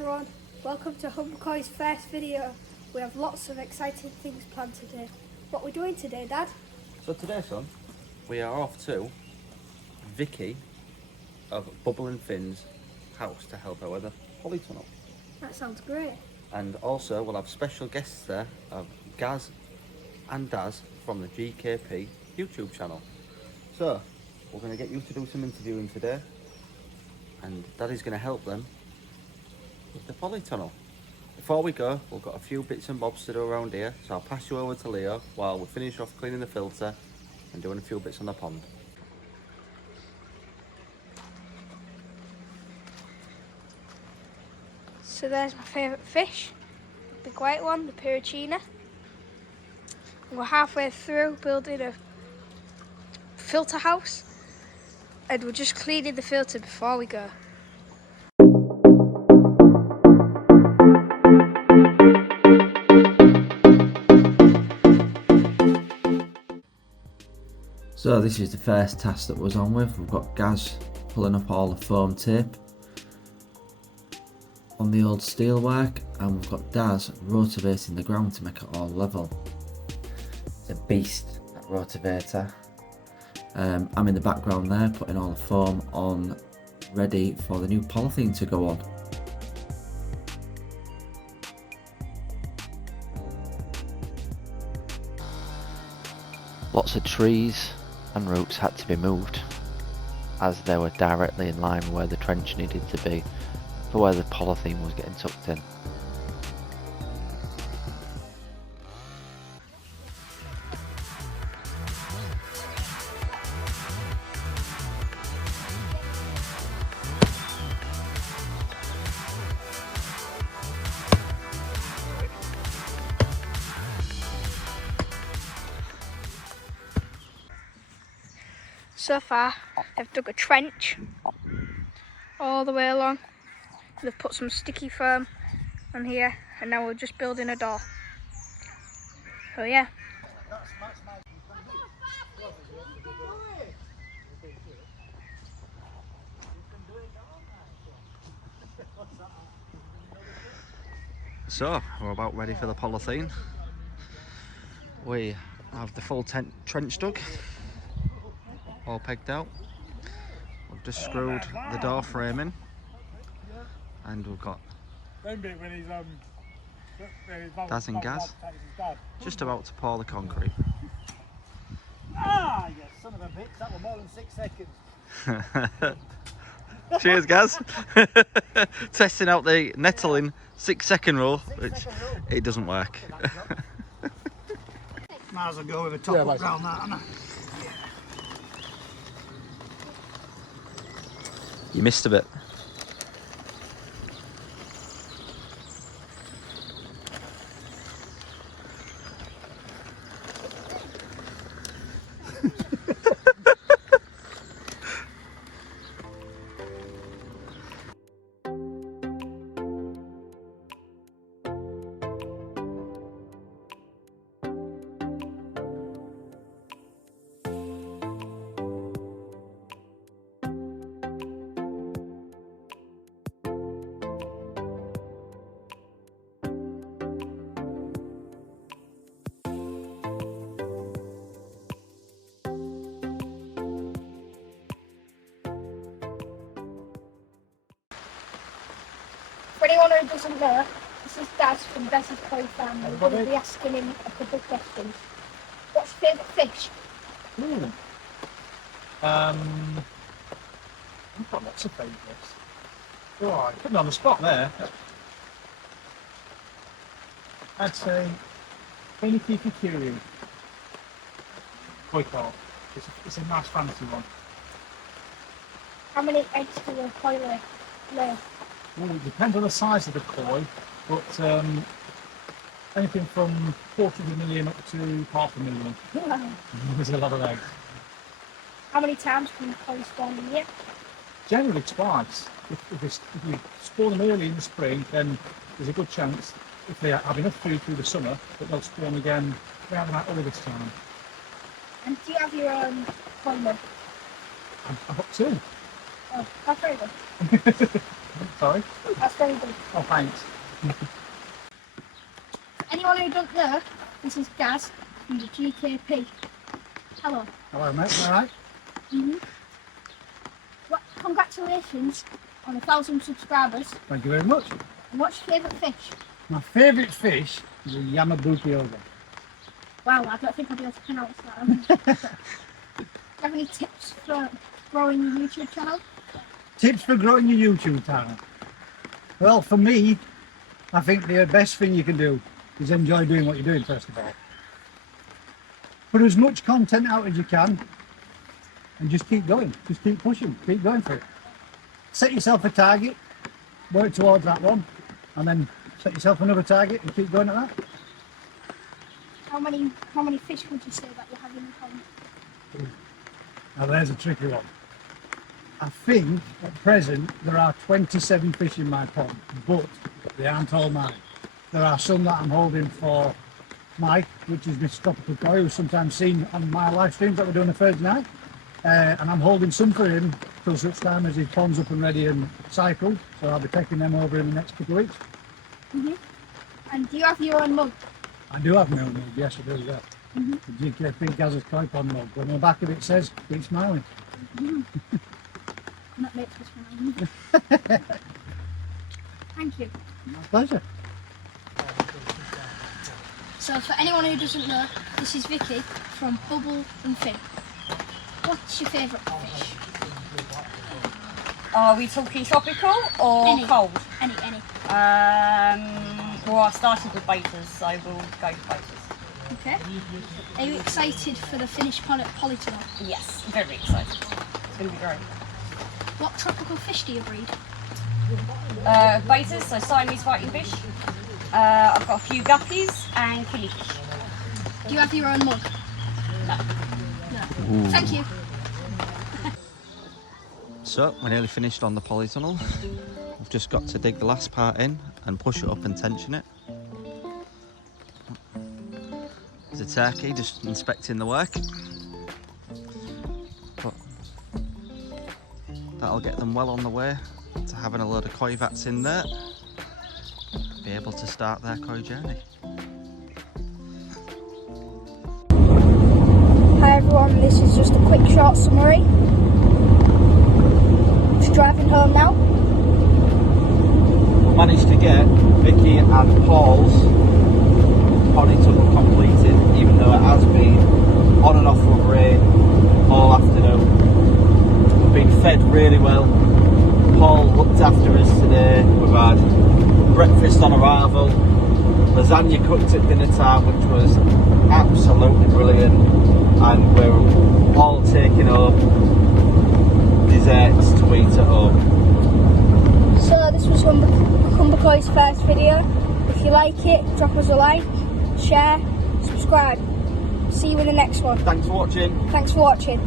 everyone, welcome to Humber Koi's first video. We have lots of exciting things planned today. What are we doing today, Dad? So today, son, we are off to Vicky of Bubble and Finn's house to help her with the Polytunnel. That sounds great. And also we'll have special guests there of Gaz and Daz from the GKP YouTube channel. So we're going to get you to do some interviewing today, and Daddy's going to help them with the Polytunnel. Before we go, we've got a few bits and bobs to do around here, so I'll pass you over to Leo while we finish off cleaning the filter and doing a few bits on the pond. So there's my favourite fish, the big white one, the Piracina. We're halfway through building a filter house, and we're just cleaning the filter before we go. So this is the first task that was on with. We've got Gaz pulling up all the foam tape on the old steelwork, and we've got Daz rotavating the ground to make it all level. It's a beast, that rotavator. I'm in the background there putting all the foam on, ready for the new polythene to go on. Lots of trees and roots had to be moved, as they were directly in line with where the trench needed to be for where the polythene was getting tucked in. So far, they've dug a trench all the way along. They've put some sticky foam on here, and now we're just building a door. So yeah. So we're about ready for the polythene. We have the full trench dug, all pegged out. We've just screwed the door frame in, and we've got Daz and Gaz just about to pour the concrete. Ah, you son of a bitch, that was more than 6 seconds. Cheers, Gaz. Testing out the nettling 6-second rule, which it doesn't work. Might as well go with a top up round that, haven't I? You missed a bit. For anyone who doesn't know, this is Dad from Humber Koi family. We're going to be asking him a couple of questions. What's your favourite fish? I've got lots of favourites. Right, put me on the spot there. I'd say Vicky Koi carp. It's a nice fancy one. How many eggs do a koi lay? Ooh, it depends on the size of the koi, but anything from 250,000 up to 500,000. There's a lot of eggs. How many times can koi spawn a year? Generally twice. If you spawn them early in the spring, then there's a good chance, if they have enough food through the summer, that they'll spawn again around about August time. And do you have your own koi mud? I've got two. Oh, that's very good. Sorry? That's very good. Oh, thanks. Anyone who doesn't know, this is Gaz from the GKP. Hello. Hello, mate. All right? Well, congratulations on 1,000 subscribers. Thank you very much. And what's your favourite fish? My favourite fish is a Yamabuki ogre. Wow, I don't think I'll be able to pronounce that. Do you have any tips for growing your YouTube channel? Tips for growing your YouTube channel? Well, for me, I think the best thing you can do is enjoy doing what you're doing, first of all. Put as much content out as you can and just keep going. Just keep pushing. Keep going for it. Set yourself a target, work towards that one, and then set yourself another target and keep going at that. How many fish would you say that you have in the pond? Now there's a tricky one. I think at present there are 27 fish in my pond, but they aren't all mine. There are some that I'm holding for Mike, which is Mr. Tropical Koi, who's sometimes seen on my live streams that we're doing a Thursday night. And I'm holding some for him till such time as his pond's up and ready and cycled. So I'll be taking them over in the next couple of weeks. And do you have your own mug? I do have my own mug, yes I do, yeah. The GKP Gaz's Koi Pond mug. On the back of it says, keep smiling. And that makes me smile. Thank you. My pleasure. So for anyone who doesn't know, this is Vicky from Bubble and Fin. What's your favourite fish? Are we talking tropical or Any. cold? Any. Well, I started with baiters, so we'll go with baiters. Okay. Are you excited for the finished Polytunnel? Yes, very excited. It's going to be great. What tropical fish do you breed? Baiters, so Siamese fighting fish. I've got a few guppies and killifish. Do you have your own mug? No. No. Thank you. So we're nearly finished on the polytunnel. We've just got to dig the last part in and push it up and tension it. There's a turkey just inspecting the work. But that'll get them well on the way to having a load of koi vats in there. Be able to start their koi journey. Hi everyone, this is just a quick short summary. Just driving home now. Managed to get Vicky and Paul's polytunnel completed, even though it has been on and off with rain all afternoon. We've been fed really well. Paul looked after us today. We've had breakfast on arrival, lasagna cooked at dinner time, which was absolutely brilliant, and we're all taking up desserts to eat at home. So this was Humber Koi's first video. If you like it, drop us a like, share, subscribe. See you in the next one. Thanks for watching. Thanks for watching.